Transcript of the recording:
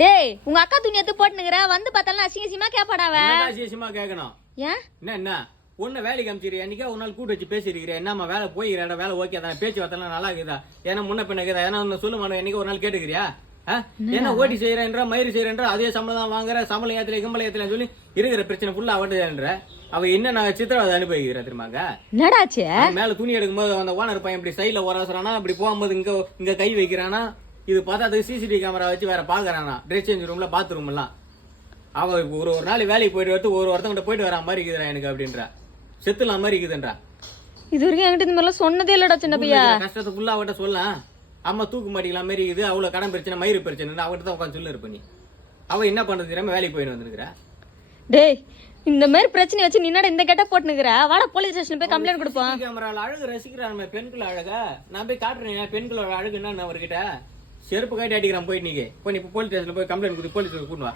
டேய் உங்க அக்கா துணி எடுத்து போட்டுனுங்கற வந்து பார்த்தாலும் அசிங்கமா கேப்பாடாவ. என்ன அசிங்கமா கேட்கணும்? ஏன் என்ன உன்ன வேலைக்கு அமிச்சிரு என்னைக்கா ஒரு நாள் கூட்டு வச்சு பேசிருக்கிறேன். என்னம்மா வேலை போய்கிறா வேலை ஓகே தானே பேச்சு வார்த்தை நல்லா இருக்குதா? ஏன்னா முன்ன பின்ன இருக்குதா? ஏன்னா ஒன்னு சொல்லுமா என்னைக்கு ஒரு நாள் கேட்டுக்கிறியா? என்ன ஓட்டி செய்யறேன்ற மயிறு செய்யறேன்ற அதே சம்பளம் தான் வாங்குற சம்பளம் ஏத்துல கும்பல ஏத்துல சொல்லி இருக்கிற பிரச்சனை ஃபுல்லா அவட்டுன்ற அவ என்ன நான் சித்திரவதை அனுபவிக்கிற தெரியுமாங்க? என்னடாச்சு மேல துணி எடுக்கும்போது அந்த ஓனர் பையன் இப்படி சைட்ல ஓராசுறானா இப்படி போகும்போது இங்க கை வைக்கிறானா இது பார்த்தா அது சிசிடிவி கேமரா வச்சு வேற பாக்குறானா ட்ரெஸ் சேஞ்ச் ரூம்ல பாத்ரூம் எல்லாம் அவ ஒரு நாள் வேலைக்கு போயிட்டு வரது ஒருத்தங்கிட்ட போயிட்டு வர மாதிரி இருக்குதுடா எனக்கு அப்படின்ற செத்துலாம் மாதிரி இருக்குதுன்றா. இது வரைக்கும் என்கிட்ட இந்த மாதிரிலாம் சொன்னதே இல்லடா சின்ன பையா. கஷ்டத்தை ஃபுல்லா அவட்ட சொல்லலாம். அம்மா தூக்கு மாட்டிக்கலாம் மாதிரி இது அவ்வளவு கடன் பிரச்சனை மயிறு பிரச்சனை அவட்ட தான் உட்காந்து சொல்லு இருப்ப நீ அவ என்ன பண்றது தெரியாம வேலைக்கு போயிட்டு வந்துருக்கிறா. டேய் இந்த மாதிரி பிரச்சனை வச்சு நின்னட இந்த கெட்ட போட்டுனுக்குற வாடா போலீஸ் ஸ்டேஷன் போய் கம்ப்ளைண்ட் கொடுப்போம். கேமரால அழகு ரசிக்கிறான் பெண்கள் அழகா நான் போய் காட்டுறேன் பெண்களோட அழகுன்னா அவர்கிட்ட செருப்பு காட்டி அடிக்கிறான் போயிட்டு நீங்க போய் போலீஸ் ஸ்டேஷன்ல போய் கம்ப்ளைண்ட் கொடுத்து போலீஸ் கூட்டு வா.